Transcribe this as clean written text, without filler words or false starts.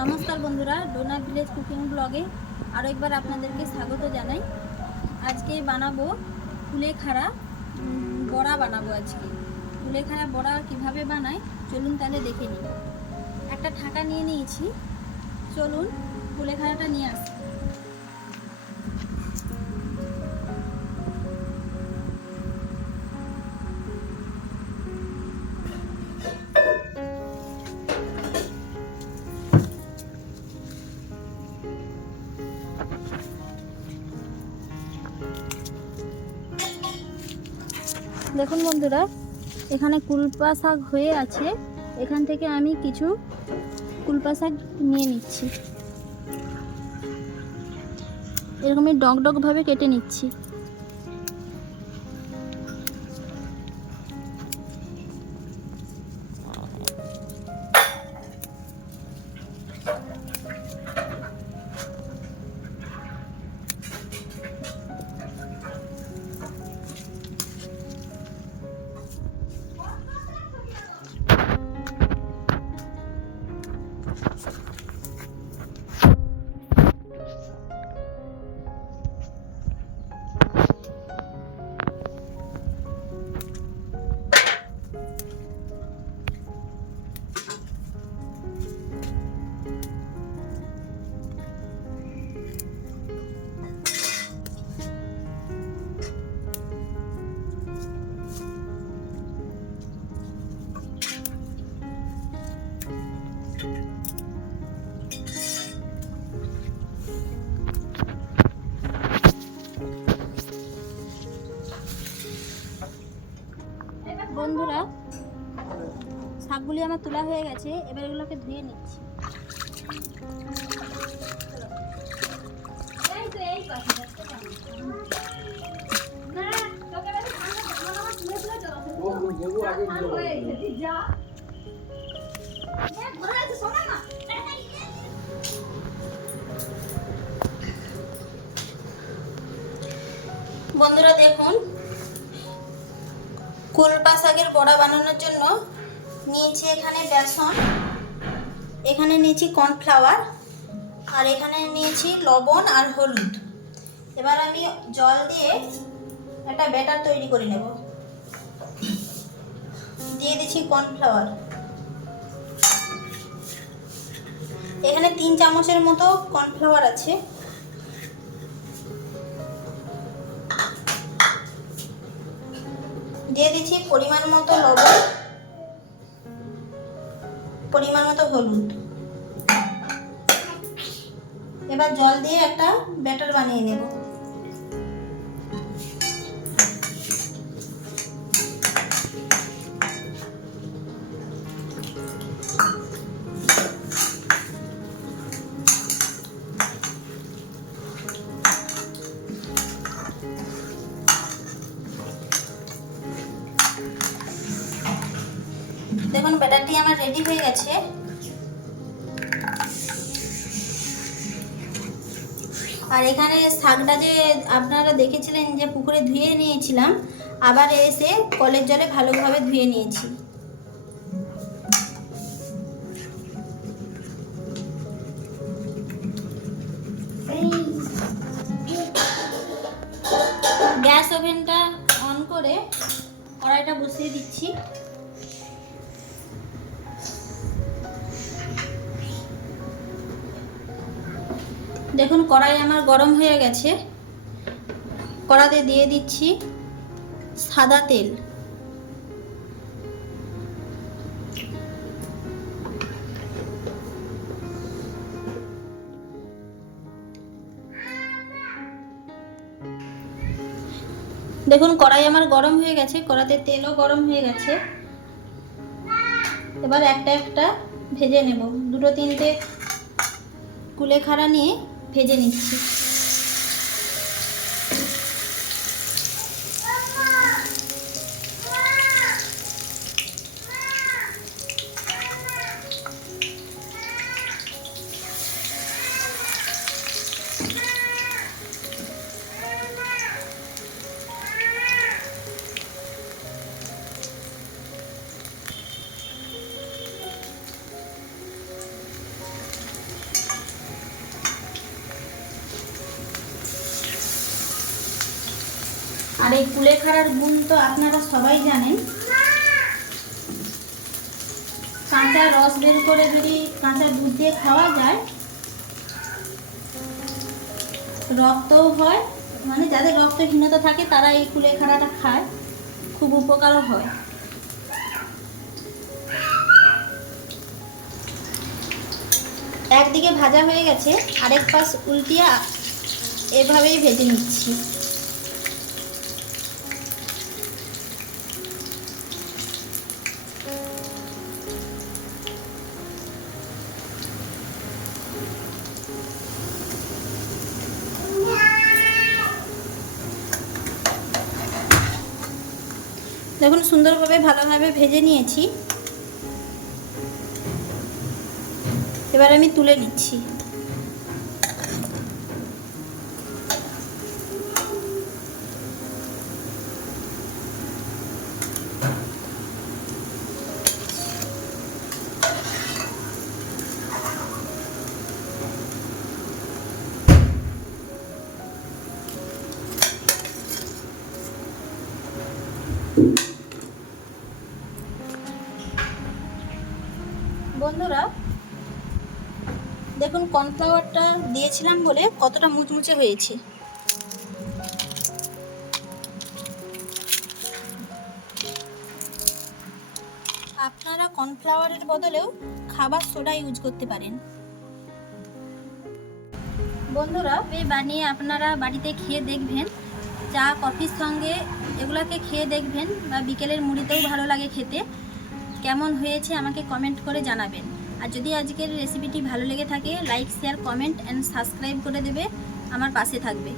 নমস্কার বন্ধুরা, Dona village cooking ব্লগে আরও একবার আপনাদেরকে স্বাগত জানাই। আজকে বানাবো কুলেখাড়া বড়া বানাবো। আজকে কুলেখাড়া বড়া কিভাবে বানাই চলুন তাহলে দেখে নিই। একটা ঢাকা নিয়ে নিয়েছি, চলুন কুলেখাড়াটা নিয়ে আসি। দেখুন বন্ধুরা, এখানে কুলপা শাক হয়ে আছে। এখান থেকে আমি কিছু কুলপা শাক নিয়ে নিচ্ছি, এরকমই ডগ ডগ ভাবে কেটে নিচ্ছি। বন্ধুরা, শাকগুলি আমার তোলা হয়ে গেছে, এবার এগুলোকে ধুয়ে নিচ্ছি। বন্ধুরা দেখুন, কুলপা শাকের বড়া বানানোর জন্য নিয়েছি এখানে বেসন, এখানে নিয়েছি কর্নফ্লাওয়ার, আর এখানে নিয়েছি লবণ আর হলুদ। এবার আমি জল দিয়ে একটা ব্যাটার তৈরি করে নেব। দিয়ে দিচ্ছি কর্নফ্লাওয়ার, এখানে 3 চামচের মতো কর্নফ্লাওয়ার আছে। দিয়ে দিচ্ছি পরিমাণ মতো লবণ, পরিমাণ মতো হলুদ। এবার জল দিয়ে একটা ব্যাটার বানিয়ে নেব। দেখুন ব্যাটারটি আমার রেডি হয়ে গেছে। আর এখানে শাকটা যে আপনারা দেখেছিলেন যে পুকুরে ধুয়ে নিয়েছিলাম, আবার এসে কলের জলে ভালোভাবে ধুয়ে নিয়েছি। গ্যাস ওভেনটা অন করে কড়াইটা বসিয়ে দিচ্ছি। দেখুন কড়াই আমার গরম হয়ে গেছে, কড়াতে দিয়ে দিচ্ছি সাদা তেল। দেখুন কড়াই আমার গরম হয়ে গেছে, কড়াতে তেলও গরম হয়ে গেছে। এবার একটা একটা ভেজে নেব, 2-3টে কুলেখাড়া নিয়ে ভেজে নিচ্ছি। আর এই কুলেখাড়ার গুণ তো আপনারা সবাই জানেন। কাঁচা রস বের করে যদি কাঁচা দুধ দিয়ে খাওয়া যায়, রক্তও হয়, মানে যাদের রক্তহীনতা থাকে তারা এই কুলেখাড়াটা খায়, খুব উপকারও হয়। একদিকে ভাজা হয়ে গেছে, আরেক পাশ উল্টিয়ে এভাবেই ভেজে নিচ্ছি। দেখুন সুন্দরভাবে ভালোভাবে ভেজে নিয়েছি, এবার আমি তুলে নিচ্ছি। বন্ধুরা দেখুন কর্নফ্লাওয়ারটা দিয়েছিলাম বলে কতটা মুচমুচে হয়েছে। আপনারা কর্নফ্লাওয়ারের বদলেও খাবার সোডা ইউজ করতে পারেন। বন্ধুরা এই বানিয়ে আপনারা বাড়িতে খেয়ে দেখবেন, চা কফির সঙ্গে এগুলাকে খেয়ে দেখবেন, বা বিকেলের মুড়িতেও ভালো লাগে খেতে। কেমন হয়েছে আমাকে কমেন্ট করে জানাবেন। আর যদি আজকের রেসিপিটি ভালো লেগে থাকে, like share comment and subscribe করে দেবে, আমার পাশে থাকবে।